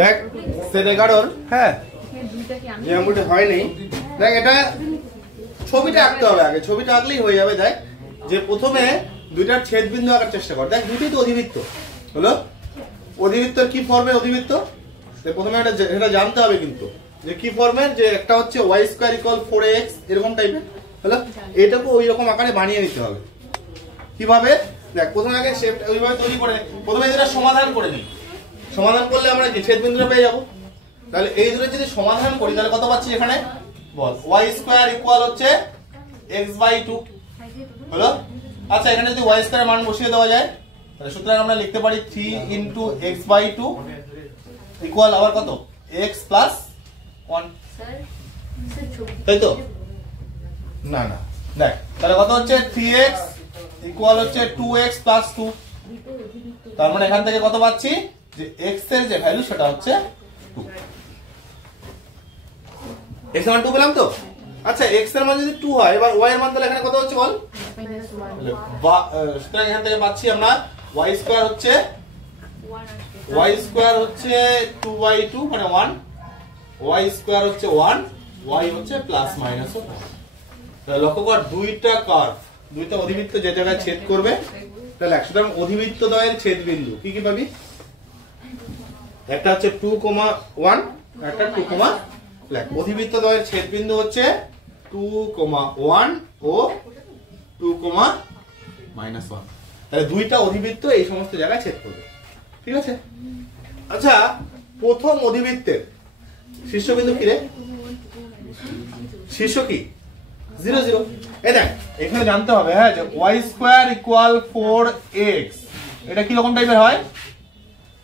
দেখ সেট 11 হ্যাঁ এই অঙ্কটা হয়নি। দেখ এটা ছবিটা আঁকতে হবে আগে, ছবিটা আঁকলেই হয়ে যাবে। দেখ যে প্রথমে দুইটার ছেদবিন্দু আঁকার চেষ্টা কর। দেখ দুটোই তো অধিবৃত্ত হলো, অধিবৃত্তর কি ফর্মের অধিবৃত্ত প্রথমে এটা জানতে হবে কিন্তু যে কি ফর্মের, যে একটা হচ্ছে y স্কয়ার ইকুয়াল 4x এরকম টাইপের হলো, এটাকে ওই রকম আকারে বানিয়ে নিতে হবে। কিভাবে দেখ প্রথমে আগে শেপটা ওইভাবে তৈরি করে প্রথমে এটা সমাধান করে নিই। সমাধান করলে আমরা কি ছেদবিন্দুটা পেয়ে যাব। তাহলে এই দুটো যদি সমাধান করি তাহলে কত পাচ্ছি এখানে বল, y স্কয়ার ইকুয়াল হচ্ছে x/2 হলো। আচ্ছা এখানে যদি y স্কয়ার মান বসিয়ে দেওয়া যায় তাহলে সুতরাং আমরা লিখতে পারি 3 × x/2 ইকুয়াল আবার কত x প্লাস 1, তাই তো? না না দেখ তাহলে কত হচ্ছে 3x ইকুয়াল হচ্ছে 2x প্লাস 2। তার মানে এখান থেকে কত পাচ্ছি যে x এর যে ভ্যালু সেটা হচ্ছে 2। x এর মান 2 পেলাম তো। আচ্ছা x এর মান যদি 2 হয় এবার y এর মান তাহলে এখানে কত হচ্ছে বল, সুতরাং এখান থেকে পাচ্ছি আমরা y স্কয়ার হচ্ছে 2/2 মানে 1, y স্কয়ার হচ্ছে 1, y হচ্ছে প্লাস মাইনাস 1। তাহলে লক্ষ্য কর দুইটা কার্ভ দুইটা অধিবৃত্ত যে জায়গায় ছেদ করবে তাহলে সুতরাং অধিবৃত্ত দ্বয়ের ছেদবিন্দু কি কি পাবি, একটা হচ্ছে 2,1 একটা 2, অধিবৃত্ত দ্বয়ের ছেদবিন্দু হচ্ছে 2,1 ও 2,-1। তাহলে দুইটা অধিবৃত্ত এই সমস্ত জায়গায় ছেদ করবে, ঠিক আছে। আচ্ছা প্রথম অধিবৃত্তের শীর্ষবিন্দু কি রে, শীর্ষ কি 0 0। এই দেখ এখানে জানতে হবে হ্যাঁ যে y স্কয়ার ইকুয়াল 4x এটা কি রকম টাইপের হয়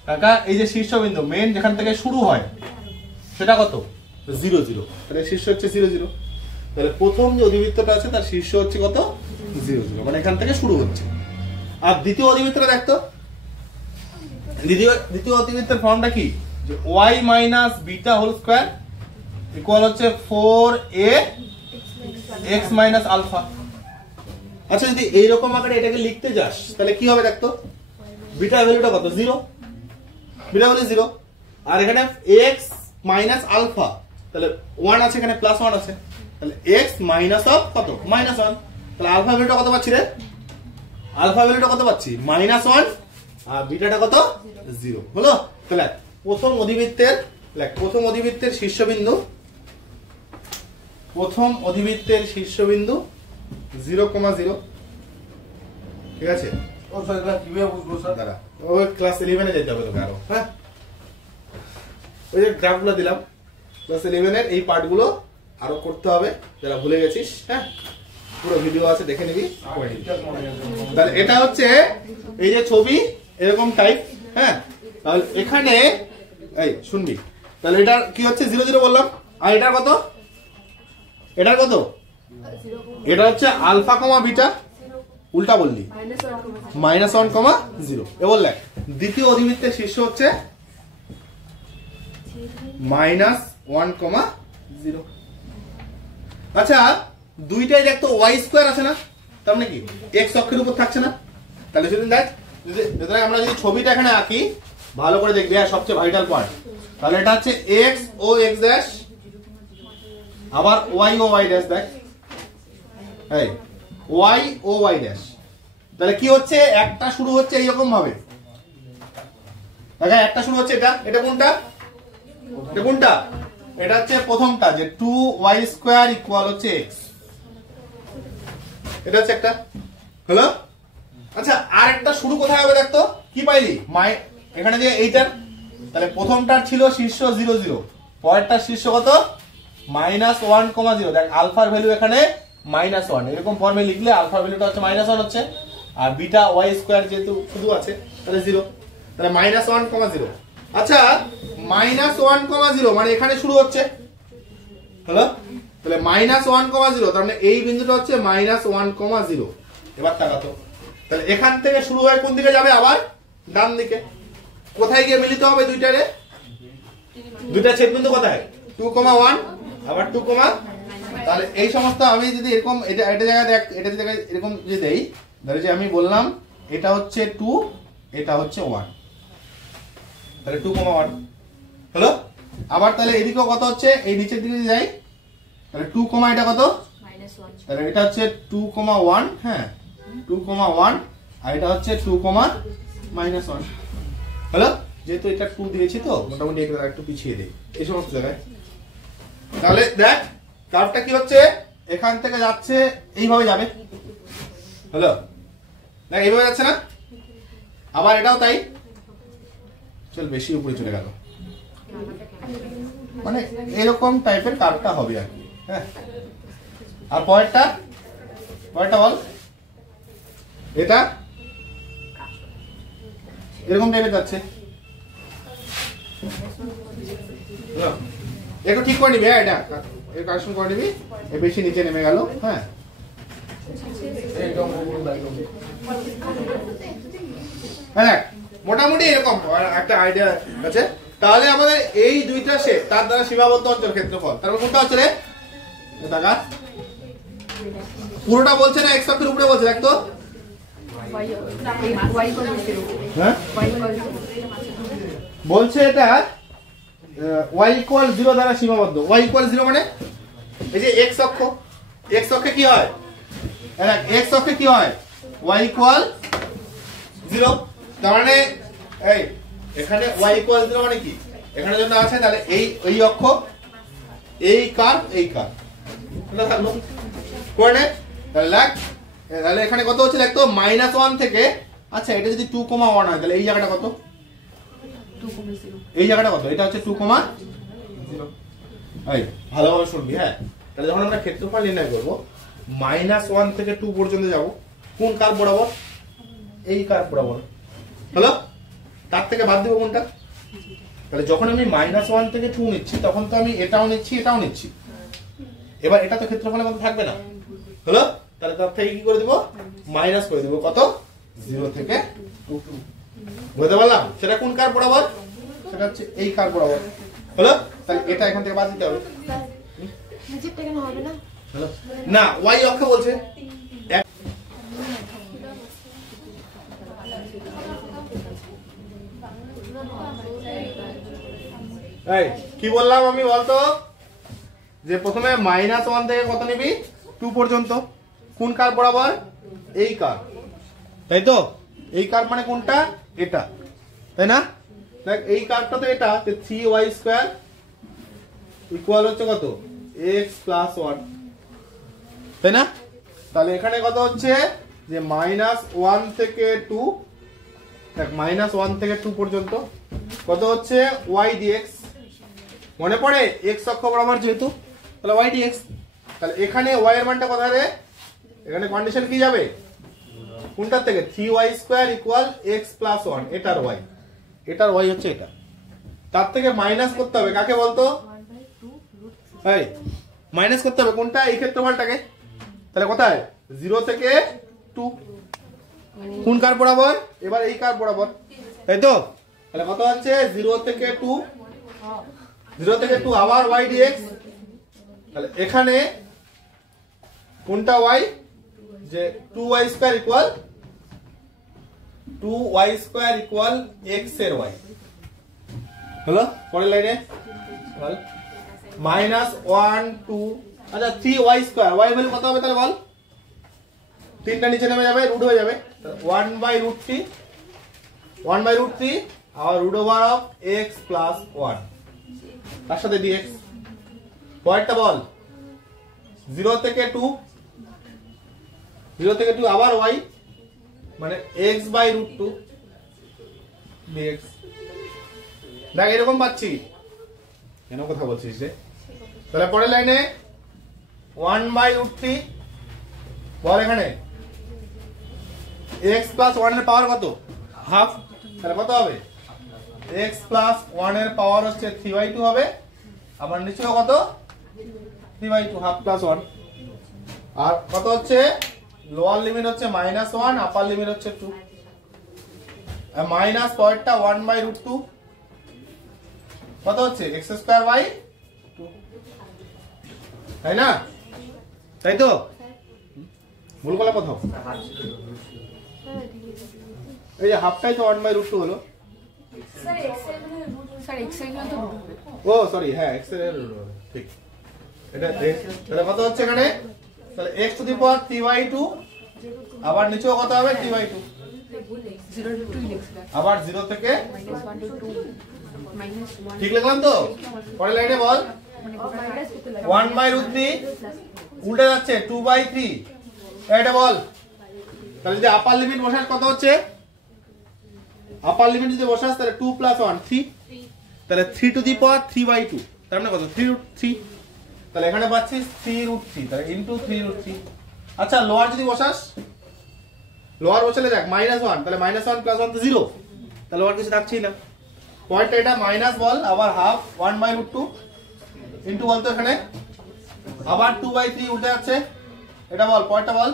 কাকা, এই যে শীর্ষবিন্দু মেন যেখান থেকে শুরু হয় সেটা কত 0 0, তাহলে শীর্ষ হচ্ছে 0 0। তাহলে প্রথম যে অধিবৃত্তটা আছে তার শীর্ষ হচ্ছে কত 0 0, মানে এখান থেকে শুরু হচ্ছে। আর দ্বিতীয় অধিবৃত্তটা দেখতো, দ্বিতীয় অধিবৃত্তের ফর্মটা কি যে y minus beta whole square equal হচ্ছে 4a x মাইনাস আলফা। আচ্ছা যদি এইরকম আকারে এটাকে লিখতে যাস তাহলে কি হবে দেখতো, বিটা ভ্যালুটা কত 0, বিটা ভ্যালু 0, আর এখানে x মাইনাস আলফা তাহলে 1 আছে, এখানে প্লাস 1 আছে, তাহলে x মাইনাস অফ কত -1। তাহলে আলফা ভ্যালুটা কত পাচ্ছি রে, আলফা ভ্যালুটা কত পাচ্ছি -1 আর বিটাটা কত 0 হলো। তাহলে প্রথম অধিবৃত্তের শীর্ষবিন্দু 0,0, ঠিক আছে। ও স্যার কিভাবে বুঝবো স্যার, দাঁড়া ওই ক্লাস 11 এ যেতে হবে তোকে আরো। হ্যাঁ ওই যে গ্রাফগুলো দিলাম ক্লাস 11 এর এই পার্টগুলো আরো করতে হবে যারা ভুলে গেছিস। হ্যাঁ পুরো ভিডিও আছে দেখে নিবি। তাহলে এটা হচ্ছে এই যে ছবি এরকম টাইপ। হ্যাঁ তাহলে এখানে এই শুনবি, তাহলে এটা কি হচ্ছে 0 0 বললাম, আর এটা কত, এটার কত, এটা হচ্ছে আলফা কমা বিটা, উল্টা বললি -1,0। এবার দেখ দ্বিতীয় অধিবৃত্তের শীর্ষ হচ্ছে -1,0। আচ্ছা দুইটাই দেখতো y স্কয়ার আছে না, তার মানে কি x অক্ষের উপর থাকছে না। তাহলে সেদিন দেখ আমরা যদি ছবিটা এখানে আঁকি ভালো করে দেখবি, হ্যাঁ সবচেয়ে ভাইটাল পয়েন্ট, তাহলে এটা হচ্ছে x ও x ড্যাশ আবার y ও y ড্যাশ। দেখ এই y ও y ড্যাশ, তাহলে কি হচ্ছে একটা শুরু হচ্ছে এইরকম ভাবে, দেখো একটা শুরু হচ্ছে এটা কোনটা, এটা কোনটা, এটা হচ্ছে প্রথমটা যে 2y স্কয়ার ইকুয়াল হচ্ছে x, এটা হচ্ছে একটা হলো। আচ্ছা আর একটা শুরু কোথায় হবে দেখতো, কি পাইলি এখানে যে এইটার, তাহলে প্রথমটার ছিল শীর্ষ 0 0, পরেরটার শীর্ষ কত -1,0। দেখ আলফার ভ্যালু এখানে -1, এরকম ফর্মে লিখলে আলফার ভ্যালুটা হচ্ছে -1 হচ্ছে, আর বিটা y স্কয়ার যেহেতু শুধু আছে তাহলে 0, তাহলে -1,0। আচ্ছা -1,0 মানে এখানে শুরু হচ্ছে হলো, তাহলে -1,0, তার মানে এই বিন্দুটা হচ্ছে -1,0। এবার তাকাতো, তাহলে এখান থেকে শুরু হয়ে কোন দিকে যাবে, আবার ডান দিকে। কোথায় গিয়ে মিলিত হবে দুইটারে, দুইটা ছেদবিন্দু কোথায় 2,1 আবার 2, তাহলে এই সমস্ত আমি যদি এরকম এটা জায়গায় দেখ, এটা জায়গায় এরকম যে দেই, ধরে যে আমি বললাম এটা হচ্ছে 2 এটা হচ্ছে 1, তাহলে 2,1 হলো। আবার তাহলে এদিকেও কত হচ্ছে, এই নিচের দিকে যদি যাই তাহলে 2 কমা এটা কত, তাহলে এটা হচ্ছে 2,1, হ্যাঁ 2,1, আর এটা হচ্ছে 2,-1 হলো। যেহেতু এটা 2 দিয়েছি তো মোটামুটি এটা একটু পিছিয়ে দেই এই সমস্ত জায়গায়। তাহলে দেখ কার্ভটা কি হচ্ছে, এখান থেকে যাচ্ছে এইভাবে যাবে, হলো দেখ এইভাবে যাচ্ছে না, আবার এটাও তাই, চল বেশি উপরে চলে গেল, মানে এরকম টাইপের কার্ভটা হবে আর কি, হ্যাঁ। আর পরেরটা বল, এটা এরকম টাইপের যাচ্ছে, একটু ঠিক করে নিবি, এটা এর কারেকশন করে নিবি, বেশি নিচে নেমে গেল, হ্যাঁ হ্যাঁ মোটামুটি এরকম একটা আইডিয়া আছে। তাহলে আমাদের এই দুইটা শেপ তার দ্বারা সীমাবদ্ধ অঞ্চল ক্ষেত্রফল, তারপর কোনটা হচ্ছে রে দেখা পুরোটা বলছে না এক্স অক্ষের উপরে বলছে, দেখ তো হ্যাঁ বলছে এটা y=0 দ্বারা সীমাবদ্ধ। y=0 মানে এই যে x অক্ষে কি হয়, x অক্ষে কি হয় y=0, তার মানে এই এখানে y=0 মানে কি, এখানে জন্য আছে তাহলে এই অক্ষ, এই কার্ভ এটা থাকলো কোঅর্ডিনেট, তাহলে এখানে কত হচ্ছে দেখতো -1 থেকে, আচ্ছা এটা যদি 2,1 হয় তাহলে এই জায়গাটা কত, এই জায়গাটা কত, এটা হচ্ছে 2,0। এই ভালোভাবে শুনবি, হ্যাঁ। তাহলে যখন আমরা ক্ষেত্রফল নির্ণয় করব -1 থেকে 2 পর্যন্ত যাব, কোন কার্ভ বরাবর, এই কার্ভ বরাবর, হলো। তার থেকে বাদ দেব কোনটা, তাহলে যখন আমি -1 থেকে 2 নিচ্ছি তখন তো আমি এটাও নিচ্ছি, এবার এটা তো ক্ষেত্রফলের মধ্যে থাকবে না, হলো। তাহলে তার থেকে কি করে দিব, মাইনাস করে দিব কত, 0 থেকে 2, বুঝতে পারলাম। সেটা কোন কার্ভ বরাবর, সেটা হচ্ছে এই কার্ভ বরাবর, হলো। তাহলে এটা এখান থেকে বাদ দিতে হবে, হলো না y অক্ষে বলছে, এই কি বললাম আমি বলতো, যে প্রথমে -1 থেকে কত নিবি 2 পর্যন্ত, কোন কার্ভ বরাবর, এই কার্ভ, তাই তো। এই কার্ভ মানে কোনটা, এটা, তাই না। দেখ এই কার্ভটা তো এটা, 3y² ইকুয়াল হচ্ছে কত, x+1, তাই না। তাহলে এখানে কত হচ্ছে যে -1 থেকে 2, দেখ -1 থেকে 2 পর্যন্ত কত হচ্ছে y dx, মনে পড়ে x অক্ষ বরাবর যেহেতু, তাহলে y dx। তাহলে এখানে y এর মানটা কোথায় রে, এখানে কন্ডিশন কি যাবে, কোনটার থেকে, 3y² ইকুয়াল x+1, এটার y হচ্ছে এটা, তার থেকে মাইনাস করতে হবে কাকে বলতো, এই মাইনাস করতে হবে কোনটা, এই ক্ষেত্রফলটাকে। তাহলে কোথায়, 0 থেকে 2, কোন কার্ভ বরাবর, এবার এই কার্ভ বরাবর, তাই তো। তাহলে কত হচ্ছে 0 থেকে 2 আবার y dx। তাহলে এখানে কোনটা y, যে 2y² ইকুয়াল x এর y, হলো। পরের লাইনে -1 2, আচ্ছা 3y², y ভ্যালু কত হবে তাহলে বল, 3টা নিচে নেমে যাবে, রুট হয়ে যাবে, 1/√3 আর √x+1, তার সাথে dx। পরেরটা বল 0 থেকে 2 আবার y মানে x/√2 dx। দেখ এরকম পাচ্ছি, কেন কথা বলছিস রে। তাহলে পরের লাইনে 1/√3 বল, এখানে x+1 এর পাওয়ার কত, হাফ, তাহলে কত হবে, x+1 এর পাওয়ার হচ্ছে 3/2 হবে, আবার নিচেও কত 3/2, হাফ প্লাস 1, আর কত হচ্ছে লোয়ার লিমিট হচ্ছে -1, আপার লিমিট হচ্ছে 2, আর মাইনাস পরেরটা 1/√2 কত হচ্ছে x²/2, তাই না, তাই তো। ভুল করলে কোথাও, এই যে হাফটাই তো 1/√2 হলো, স্যার x এর জন্য তো রুট হবে। ও সরি, হ্যাঁ x এর রুট হবে, ঠিক। এটা তাহলে কত হচ্ছে এখানে? তাহলে x টু দি পাওয়ার 3/2, আবার নিচেও কত হবে? 3/2, 0 to 2 লিখছি আবার 0 থেকে -1 to 2 -1 ঠিক লিখলাম তো? পরের লাইনে বল 1/√3 উল্টে যাচ্ছে 2/3, এটা বল। তাহলে যদি আপার লিমিট বসাস কত হচ্ছে? আপার লিমিট যদি বসাস তাহলে 2 + 1 3, তাহলে 3 টু দি পাওয়ার 3/2, তার মানে কত? 3√3। তাহলে এখানে পাচ্ছিস 3√3, তাহলে ইনটু 3√3। আচ্ছা লোয়ার যদি বসাস, লোয়ার বসালে দেখ -1, তাহলে -1 + 1 তো 0, তাহলে লোয়ার কিছু থাকছেই না। পয়েন্টটা এটা মাইনাস বল, আবার হাফ 1/√2 ইনটু বল তো এখানে আবার 2/3 উল্টে যাচ্ছে, এটা বল পয়েন্টটা বল।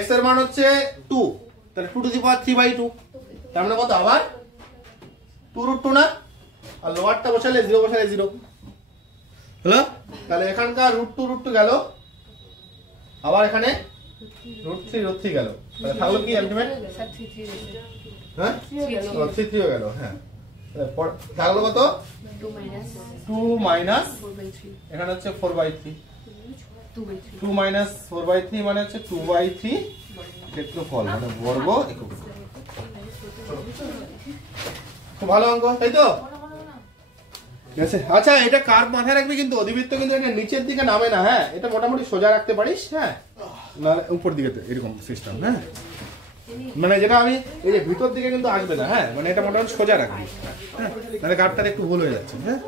x এর মান হচ্ছে 2, তাহলে 2 টু দি পাওয়ার 3/2, তার মানে কত? আবার 2√2 না? আর লোয়ারটা বসালে 0 বসালে 0 হলো। তাহলে এখানকার √2 গেল, আবার এখানে √3 গেল, তাহলে থাকলো কি আলটিমেট? স্যার 3 রয়েছে। হ্যাঁ 3 গেল, হ্যাঁ। থাকলো কত? 2 minus 2 মাইনাস 4/3 এখানে হচ্ছে 4/3, 2/3 2 মাইনাস 4/3 মানে হচ্ছে 2/3 ক্ষেত্রফল, মানে বর্গ একক। তো ভালো অঙ্ক, তাই তো? ঠিক আছে। আচ্ছা এটা কার্ভ মাথায় রাখবি কিন্তু, অধিবৃত্ত কিন্তু এটা নিচের দিকে নামে না, হ্যাঁ এটা মোটামুটি সোজা রাখতে পারিস, হ্যাঁ না উপর দিকে এরকম সিস্টেম, হ্যাঁ মানে যেটা আমি এই যে ভিতর দিকে কিন্তু আসবে না, হ্যাঁ মানে এটা মোটামুটি সোজা রাখবি, হ্যাঁ তাহলে কার্ভটা একটু ভুল হয়ে যাচ্ছে, হ্যাঁ।